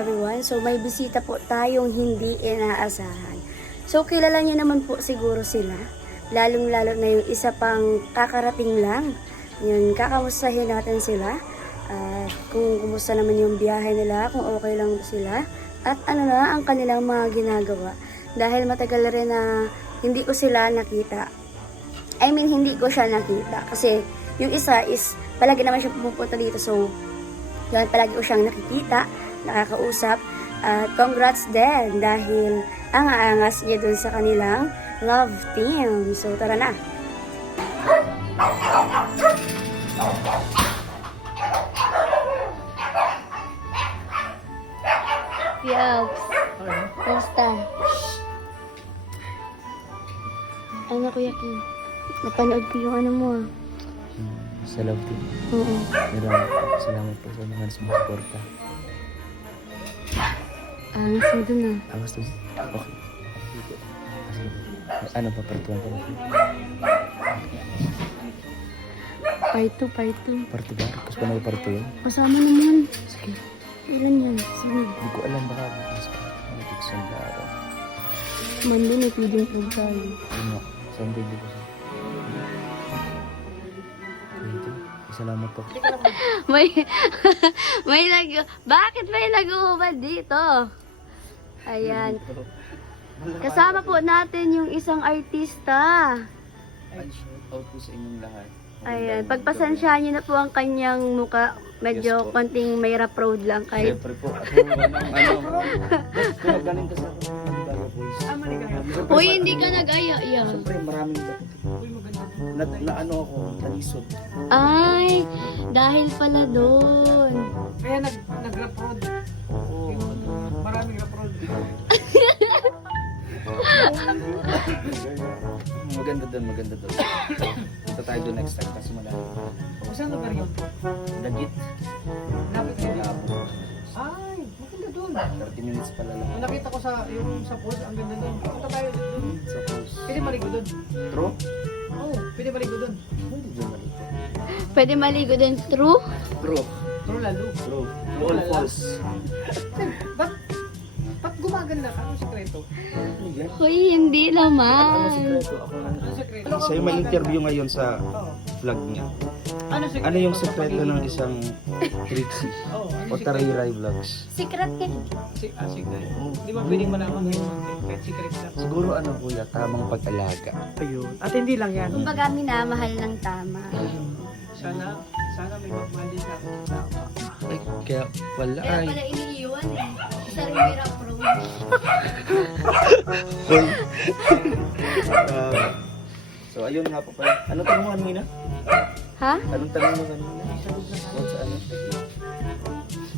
everyone. So may bisita po tayong hindi inaasahan. So kilala niyo naman po siguro sila. Lalong-lalo na yung isa pang kakarating lang. Yun, kakamustahin natin sila. Kung kumusta naman yung biyahe nila, kung okay lang sila. At ano na ang kanilang mga ginagawa. Dahil matagal rin na hindi ko sila nakita. I mean, hindi ko siya nakita. Kasi yung isa is palagi naman siya pumupunta dito. So, yun, palagi ko siyang nakikita, nakakausap. At congrats din dahil ang aangas niya dun sa kanilang love team. So, tara na. Yups. Basta. Ano, Kuya Kim? Napanood ko yung ano mo ah. Sa love team. Oo. Salamat po sa mga sumusuporta. Angas mo dun ah. Angas to. Okay. Ano pa, partuan pa natin? Part 2, part 2. Parto ba? Tapos pa na partuan? Kasama naman. Sige. Ilan yan? Sige. Hindi ko alam baka bukas pa. Hindi sa araw. Monday may feeding club tayo. Ano? Sunday bukas. Salamat po. Bakit may nag-uubad dito? Ayan. Kasama po natin yung isang artista. Out po sa inyong lahat. Ayan. Pagpasensyahan niyo na po ang kanyang muka. Medyo Yes po. konting may rap road lang kahit. Siyempre po. Kung galing ka sa Maligaya Boys. Uy, hindi ka nag-aya-iya. Siyempre maraming na ano ako, talisod. Ay, dahil pala doon. Kaya nag-rap road. Oo. Maraming rap road. Maganda doon. Punta tayo doon next time kasi malaki. O saan lugar yun? Dagit. Lapit na yun. Labo. Ay, maganda doon. 30 minutes pala lang. Yung nakita ko sa post, ang ganda doon. Punta tayo doon. Sa post. Pwede maligo doon. True? Oo, pwede maligo doon. Hindi doon malito. Pwede maligo din. True? True. True lalo. True. All false. Ba't gumaganda ka? Anong sekreto? Ano yan? Hoy, hindi naman. Sekreto? Ako lang. Anong sekreto? Sa'yo may interview ngayon sa Oo. vlog niya. Anong sekreto? Ano yung sekreto ng isang Trixie? Oo, anong O sekreto? Tarayiray Vlogs? Secret ka. Secret. Di ba pwedeng malaman ngayon? Kahit secret lang. Siguro ano kuya, tamang pag-alaga. Ayun. At hindi lang yan. Kumbaga, minamahal ng tama. Sana may magmahal din sa tama. Ay, kaya wala Kaya ay. pala iniiwan eh. Isa rin may rap road. Hoy. So ayun nga po pala. Anong tanong mo kanina? Ha? Anong tanong mo kanina? About sa ano?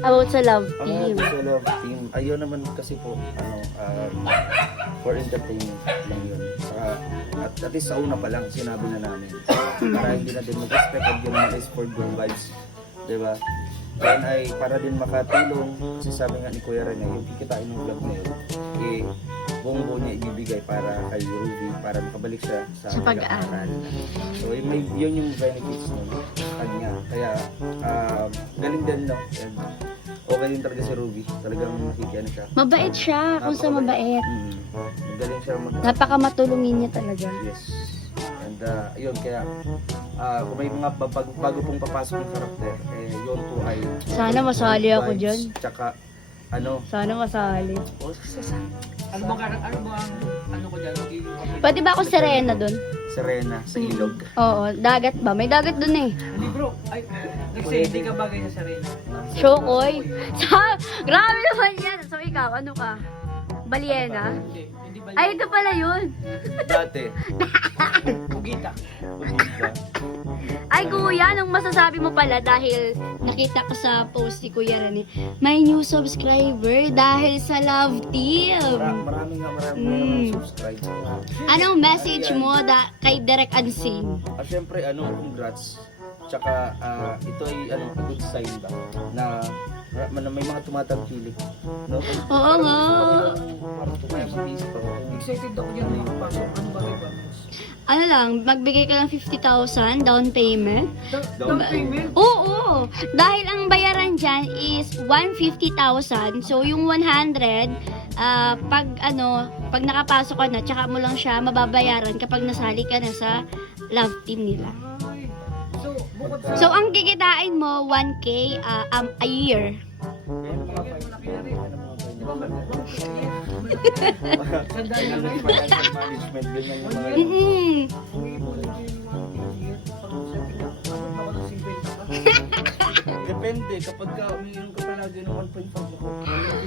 About sa love Ang team. sa love team. Ayun naman kasi po, for entertainment lang yun. At least sa una pa lang, sinabi na namin. Para hindi na din mag-expect at yun naman is for good vibes. Diba? Yan ay para din makatulong. Kasi sabi nga ni Kuya Rene, yung kikitain ng vlog na yun, eh, buong-buo niya ibibigay para kay Ruby, para makabalik siya sa pag-aaral. So, yun yung benefits nun kanya. Kaya, galing din, no? And, okay din talaga si Ruby. Talagang nakikiano siya. Mabait siya, kung sa mabait. Galing siya Napakamatulungin niya talaga. Yes. And, yun, kaya, kung may mga bago pong papasok ng karakter, eh, yun po ay Sana masali ako vibes, dyan. Tsaka, ano, Sana masali. Ano bang ano ko dyan? Pwede ba ako Serena dun? Serena sa ilog. Oo, dagat ba? May dagat dun eh. Hindi bro, ay, kasi hindi ka bagay sa Serena. Chokoy. Grabe naman yan. So ikaw, ano ka? Baliena? Hindi ba Ay, ito pala yun. Dati. Pugita? Ay, kuya, anong masasabi mo pala dahil nakita ko sa post ni Kuya Rene, may new subscriber dahil sa Love Team. Maraming subscribe. Anong message mo kay Derek Unseen? Siyempre, congrats. Tsaka, ito ay, a good sign ba? Na may mga tumatangkilik. No? Oo nga. Parang tumaya mag-isip ako. Ibig excited ako dyan makapasok. Ano ba requirements? Ano lang, magbigay ka ng 50,000 down payment. Down payment? Oo, dahil ang bayaran dyan is 150,000. So, yung 100, pag nakapasok ka na, tsaka mo lang siya mababayaran kapag nasali ka na sa love team nila. Ay. So, bukod sa... So, ang kikitain mo, 1K a year. Yan mga Nangyari. Sandali lang na financial management, ganyan yung mga Mm-mm. depende kapag ka umiinom ka palagi ng 1.5 ako.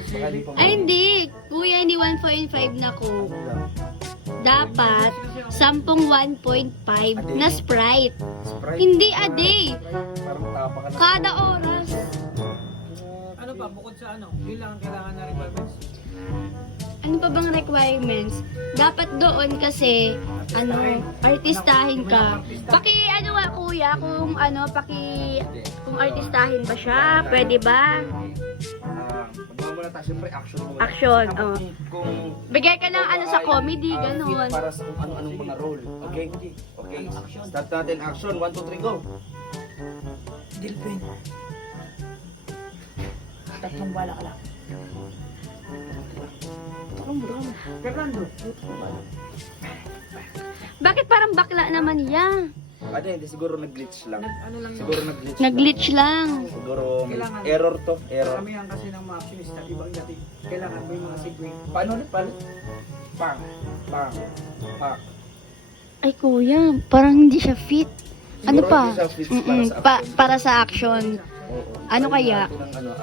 Sakali pa Ay, hindi. Kuya, hindi 1.5 na Coke. Dapat, 10 1.5 na Sprite. Sprite. Hindi a day. Parang tapa ka na. Kada oras. Ano pa, bukod sa ano, kailangan na requirements? Ano pa bang requirements? Dapat doon kasi, artistahin ka. Ano nga kuya, kung kung artistahin ba siya, pwede ba? Magmamala tayo, siyempre action muna. Action, Tapos oh. kung Bigay ka ng sa comedy, fit gano'n. para sa kung ano-anong mga role. Okay? Okay. Start natin action. 1, 2, 3, go. Dilpin. Tatlong bala ka lang. Fernando. Bakit parang bakla naman niya? Ano hindi siguro nag-glitch lang. Ano lang yun? Siguro nag-glitch. Nag-glitch lang. Siguro may Kailangan. error to. Error. Kami yan kasi ng mga actionista, ibang dati. Kailangan may mga segue. Paano ulit? Paano? Pang. Pang. Pang. Ay kuya, parang hindi siya fit. Ano Siguro pa? hindi siya fit Mm-mm, para sa action. Oo. Ano kaya? Natin ng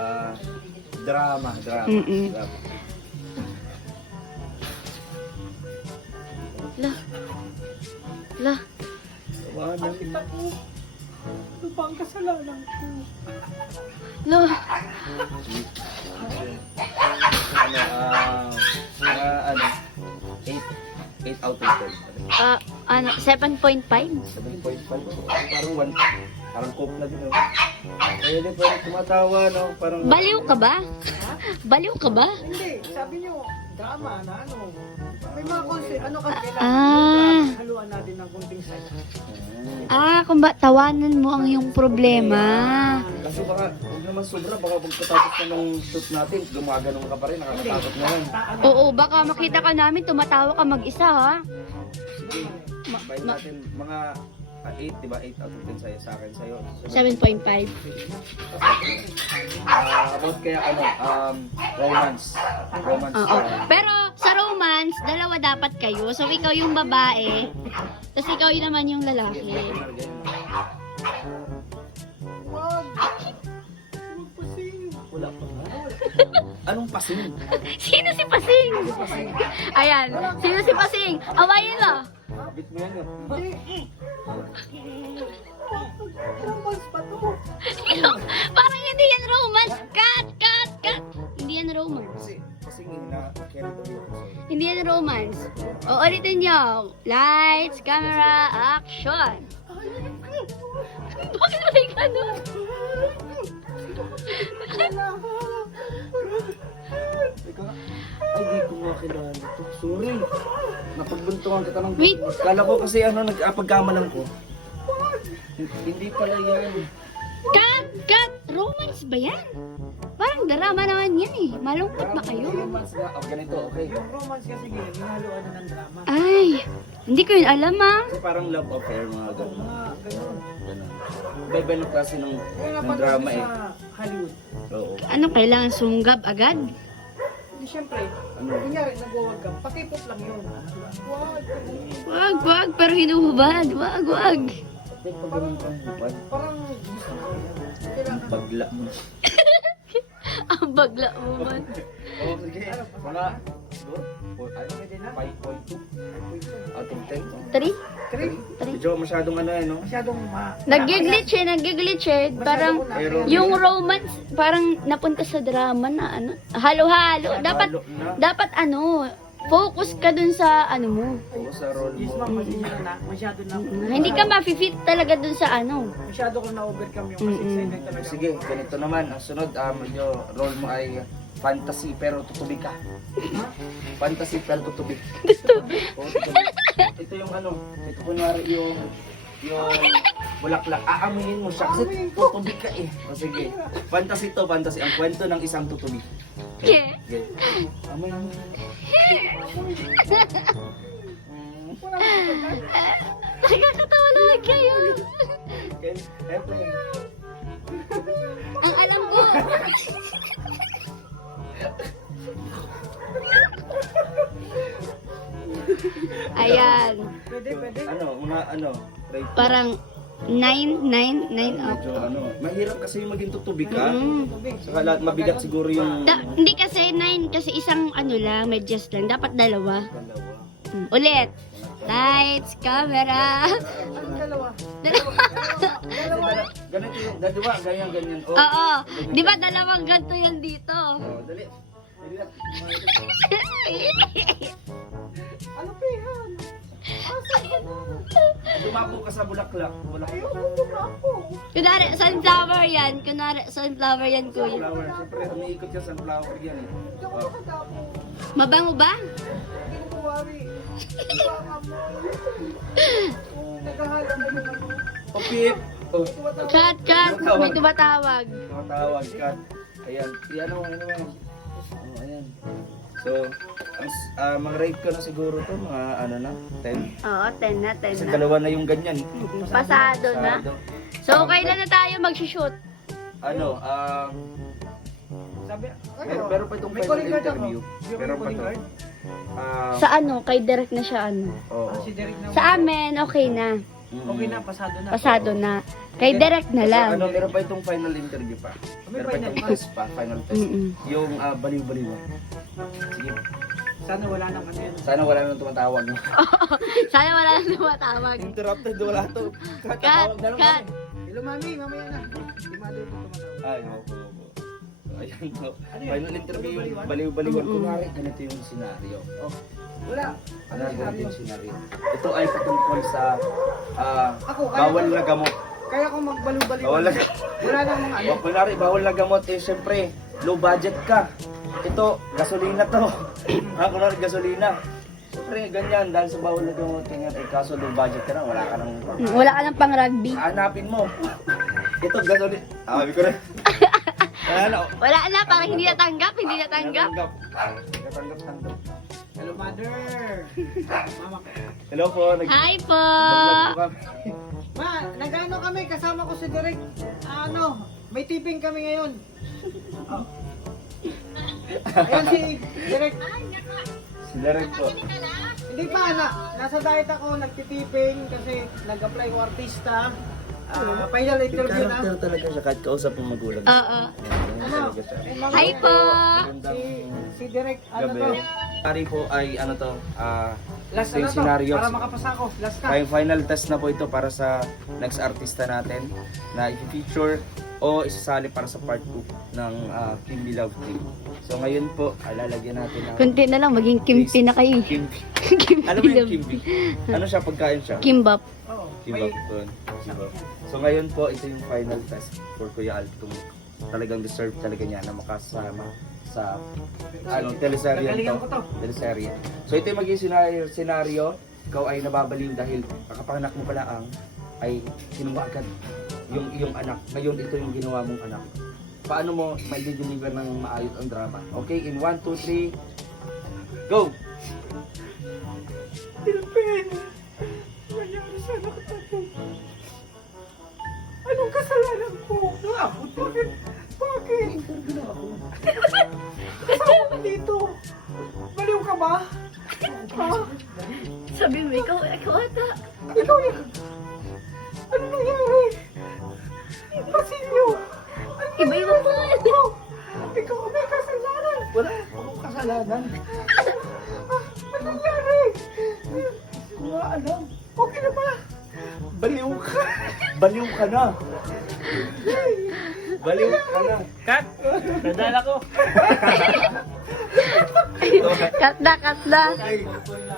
drama. Mm-mm. Drama. La. Tawanan. Bakit ako? Ano ba ang kasalanan ko? La. Ano, 8 out of 10. 7.5? 7.5. Parang cope na din, no? Pwede tumatawa, no? Parang... Baliw ka ba? Baliw ka ba? Hindi, sabi niyo, drama na ano. May mga concept, ano kasi Ah. kailangan haluan natin ng konting side. Kung ba tawanan mo ang iyong problema. Kasi baka, huwag naman sobra, baka pagkatapos na ng shoot natin, gumaganong ka pa rin, nakakatakot na yan. Oo, baka makita ka namin, tumatawa ka mag-isa ha. Sige, bayin natin mga 8, di ba? 8 out of 10 sa'yo, sa akin sa'yo. 7.5. About kaya romance. Romance. Oo. Pero sa romance, dalawa dapat kayo. So ikaw yung babae, tapos ikaw yun naman yung lalaki. Wag! Magpasing! Wala pa nga. Anong pasing? Sino si Pasing? Ayan, sino si Pasing? Awayin mo. Bit mo yan, no? Hindi! Romance pa to! Parang hindi yan romance. Cut! Hindi yan romance. Kasi na-carry away ako sa'yo. Hindi yan romance. O, ulitin nyo. Lights, camera, action. Bakit may ganun? Teka nga. Ay, di ko nga kilala to. Sorry. Napagbuntungan kita ng... Wait. Kala ko kasi pagkamalan ko. Hindi pala yan. Cut! Romance ba yan? Parang drama naman yan eh. Malungkot ba kayo? Romance nga. Oh, ganito, okay. Yung romance kasi ganyan, hinahaluan na ng drama. Ay, hindi ko yun alam ah. Kasi parang love affair, mga ganun. Mga ganun. Ganun. Iba-iba ng klase ng Kaya drama napanood eh. sa Hollywood. Oo. Ano, kailangan sunggab agad? Di syempre, Ano? kunyari nag-wag ka, pakipot lang yun. Wag! Wag, pero hinuhubad. Wag. Pag ganun kang hupad, Parang gusto ko yan. Kailangan. bagla mo. Ang bagla mo man. Oo, sige. Mga, siguro, 5.2 out of 10. 3? Medyo masyadong no? Masyadong Nag-glitch eh. Parang Pero- yung romance, parang napunta sa drama na ano. Halo-halo. Halo na. Dapat focus ka dun sa mo. Oo, sa role Yes mo. ma'am, kasi yun na, masyado na. Hindi ka ma-fit talaga dun sa Masyado ko na-overcome yung kasi excited talaga. Sige, ganito naman. Ang sunod, medyo role mo ay fantasy pero tutubi ka. Fantasy pero tutubi. Oo, tutubi. Ito yung ano, ito kunyari yung bulaklak. Aamuyin mo siya kasi tutubi ka eh. O sige. Fantasy to, fantasy. Ang kwento ng isang tutubi. Yeah. Okay. Amuyin mo. Nakakatawa naman kayo. Okay. Eto yun. Ang alam ko. Ayan. Pwede. Ano, rate mo. Parang 9 up. Medyo ano, mahirap kasi yung maging tutubi ka. Mm. Saka lahat mabigat siguro yung Hindi kasi 9, kasi isang ano lang, medyas lang. Dapat dalawa. dalawa. Ulit. Lights, camera. Anong dalawa? Ganito yung, dalawa, ganyan. Oh, Oo. Di ba dalawang ganto yan dito? oh, dali. Dali lang. Ano pa yan? Asan ka na? Dumapo ka sa bulaklak. Ayoko ako. Kunwari, sunflower yan. Kunwari, sunflower yan, kuya. Sunflower. Siyempre, umiikot ka sunflower yan eh. Hindi ako Oh. nakadapo. Mabango ba? Hindi ko kumari. Baka mo. Naghahanap mo yung ano. Popip! Oh, Cut. May tumatawag. tumatawag ka. Ayan. Ano. Oh, ayan. So, mga rate ko na siguro to, mga ano na, 10. Oo, 10 na, 10 Kasi na. dalawa na yung ganyan. Pasado na. So, kailan na tayo mag-shoot? Ano, Sabi, pero pa itong may final calling card ako. interview. Pero pa to. Sa ano? Kay Derek na siya ano? Oo. Si Derek na. Sa amin, okay na. Okay na, pasado na. Pasado na. Kay Derek na lang. Ano, meron pa itong final interview pa. May Meron pa final itong pa. test pa, final test. Mm-mm. Yung baliw-baliw. Sige. Sana wala nang ano yan. Sana wala nang tumatawag. Sana wala nang tumatawag. Interrupted, wala to. Cut. Hello, mami, mamaya na. Hindi mali po tumatawag. Ay, opo. So, ayan po. Ano yun? Final interview, Baliw-baliwan? baliw-baliwan. Mm-mm. Kunwari, ganito yung scenario. Oh, Wala. ano ganito yung scenario? Ito ay patungkol sa Ako, kaya bawal ko- na gamot. Kaya kung magbalu-baliw. Bawal na Wala nang mga ano. Kunwari, bawal na gamot, eh syempre, low budget ka. Ito, gasolina to. Kunwari, gasolina. Syempre, ganyan, dahil sa bawal na gamot, ganyan, eh kaso low budget ka na, wala ka nang Wala ka ng pang-rugby. hanapin mo. Ito, gasolina. Sabi ko na. Wala na, parang hindi natanggap. Natanggap. Hello, mother. Mama. Hello po. Hi po! Nag-vlog po kami. Ma, nag-ano kami, kasama ko si Derek. Ano, may tipping kami ngayon. Oh. Ayan si Derek. Sila rin po. Hindi pa, nasa diet ako, nagtitiping kasi nag-apply ko artista. Final interview na. Character talaga siya kahit kausap ng magulang. Oo. Ano? Talaga siya. Hi po! Si Derek, ano Gabi. to? Pari po ay ano to, Last same ano to? scenario. Para makapasa ako. Last ka. Kaya final test na po ito para sa next artista natin na i-feature o isasali para sa part 2 ng Kimby Love Team. So ngayon po, lalagyan natin ng Kunti na lang, maging kimpi na kayo. Kimby. Kimpi Ano ba yung lang. Kimby? Ano siya, pagkain siya? Kimbap. Oo. Kimbap po. Kimbap. So ngayon po, ito yung final test for Kuya Altung. Talagang deserve talaga niya na makasama sa teleserye Gagalingan ko to. Teleserye. So ito yung magiging senaryo. Ikaw ay nababaliw dahil kakapanganak mo pala ay kinuha agad yung iyong anak. Ngayon ito yung ginawa mong anak. Paano mo mai-deliver ng maayos ang drama? Okay, in 1, 2, 3, go! Pilipin! Nangyari sa anak ko. Anong kasalanan ko? Bakit? Bakit? Kasama ka dito. Baliw ka ba? Ha? Sabi mo, ikaw ata. Ikaw yan. Ano nangyari? Basilio! Iba-iba pa. Ikaw ang may kasalanan. Wala akong kasalanan. Ano nangyari? Wala alam. Okay na ba? Baliw ka. Baliw ka na. Baliw ka na. Kat! Nadala ko. Cut na. Ay,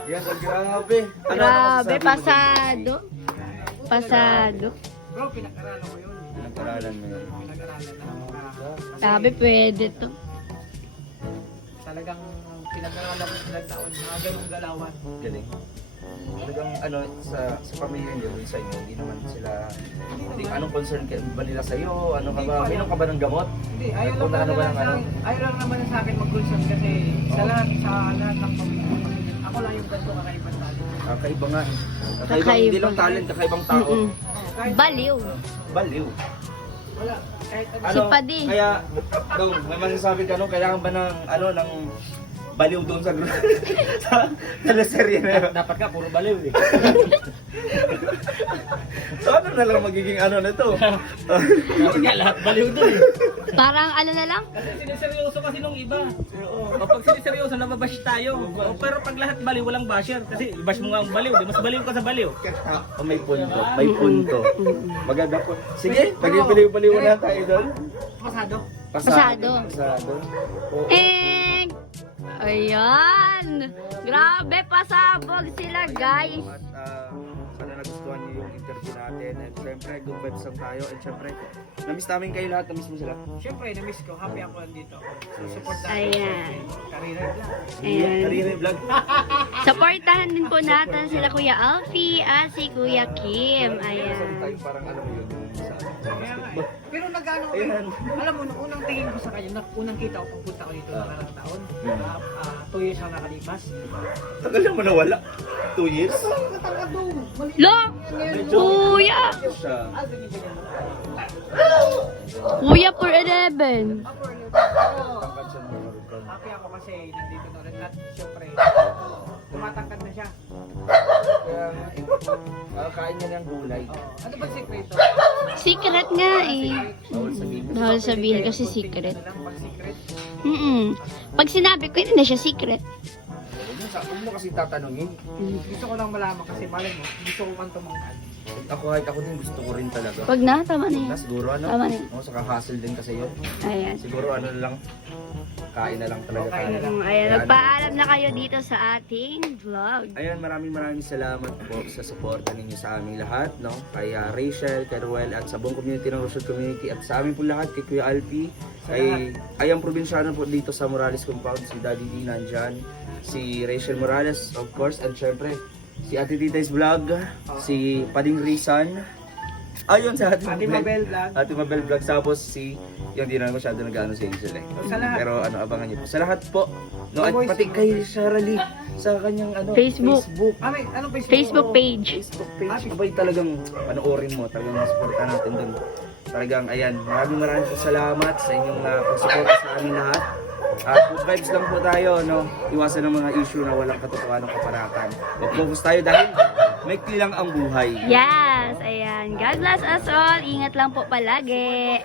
yan, grabe. Grabe, masasabi mo? pasado. Bro, pinag-aralan ko yun. Pinag-aralan mo yun. Pinag-aralan na. Sabi, pwede to. Talagang pinag-aralan ko ilang taon, mga ganung galawan. Galing. Talagang ano, sa pamilya niyo, sa inyo, hindi naman sila, hindi, anong concern ba nila sa'yo? Ano ka ba? Minom ka ba ng gamot? Hindi, ayaw Nagpunta ka na ba ng ano? ayaw lang naman sa akin mag-concern kasi sa lahat ng pamilya, ako lang yung ganito kakaibang talent. Kakaiba nga. Kakaiba. Hindi lang talent, kakaibang tao. Mm-mm. Kahit Baliw. Baliw. wala, kahit ano. Si Padi. Kaya, Dong, may masasabi ka, no? Kailangan ba ng, ano, ng baliw doon sa sa teleserye na yun? Dapat ka, puro baliw eh. So, ano na lang magiging ano na to? Dapat nga, lahat baliw doon eh. Parang ano na lang? Kasi siniseryoso kasi nung iba. Kapag siniseryoso, nababash tayo. Pero pag lahat baliw, walang basher. Kasi i-bash mo nga ang baliw. Di mas baliw ka sa baliw. Oh, may punto. May punto. Maganda po. Sige, maging baliw-baliw na tayo doon. Pasado. Pasado. Pasado. Oo. Ayan! Grabe, pasabog sila, guys. At sana nagustuhan niyo yung interview natin. And syempre, good vibes lang tayo. And syempre, namiss namin kayo lahat. Namiss mo sila. Siyempre, na-miss ko. Happy ako nandito. Support Ayan. Career lang. Ayan. Karina vlog. Supportahan din po natin sila Kuya Alfie at si Kuya Kim. Ayan. Tayo parang alam mo yun yung sa Kaya nga eh. Pero nag-ano ko. Ayan. Alam mo, nung unang tingin ko sa kanya, unang kita ko pagpunta ko dito nakarang taon. 2 years ang nakalipas. Tagal naman nawala. 2 years? Matangkad doon. Maliit Lo! yan yan. Kuya! Siya. Ganyan. Kuya for 11. Tangkad siya ng Marukan. Happy ako kasi nandito na rin. At syempre, tumatangkad na siya. Kaya, kain niya ng gulay. Ano ba sikreto? Secret nga eh. Bawal sabihin. Bawal sabihin kasi Kunti secret. na lang pag secret. Pag sinabi ko, hindi na siya secret. Huwag mo kasi tatanungin. Gusto ko lang malaman kasi malay mo, gusto ko man tumangkad. Ako din gusto ko rin talaga. Wag na, tama na Na yan. siguro ano? Tama na yan. Saka hassle din kasi yun. Ayan. Siguro ano na lang, kain na lang talaga Kain na tayo. lang. Ayan, magpaalam na kayo dito sa ating vlog. Ayan, maraming salamat po sa suporta ninyo sa aming lahat, no? Kay Rachel, kay Ruel, at sa buong community ng Rochelle Community, at sa amin po lahat, kay Kuya Alfie, kay ayang probinsyano po dito sa Morales Compound, si Daddy D nandyan, si Rachel Morales, of course, and syempre, si Ate Titay's Vlog, si Pading Rizan, ayun sa Ate Ate Mabel Vlog. Ate Mabel Vlog, tapos si, yung di na masyado nag-ano si Angel eh. Sa lahat. Pero ano, abangan niyo po. Sa lahat po, no, at Boys. pati kay Shirley, sa kanyang ano, Facebook. Ay, anong Facebook page. Facebook page. Abay talagang panoorin mo, talagang supportan natin doon. Talagang ayan, maraming po salamat sa inyong pagsuporta sa amin lahat. Good vibes lang po tayo, no? Iwasan ng mga issue na walang katotohanan ng kaparakan. Mag-focus tayo dahil maikli lang ang buhay. Yes, ayan. God bless us all. Ingat lang po palagi.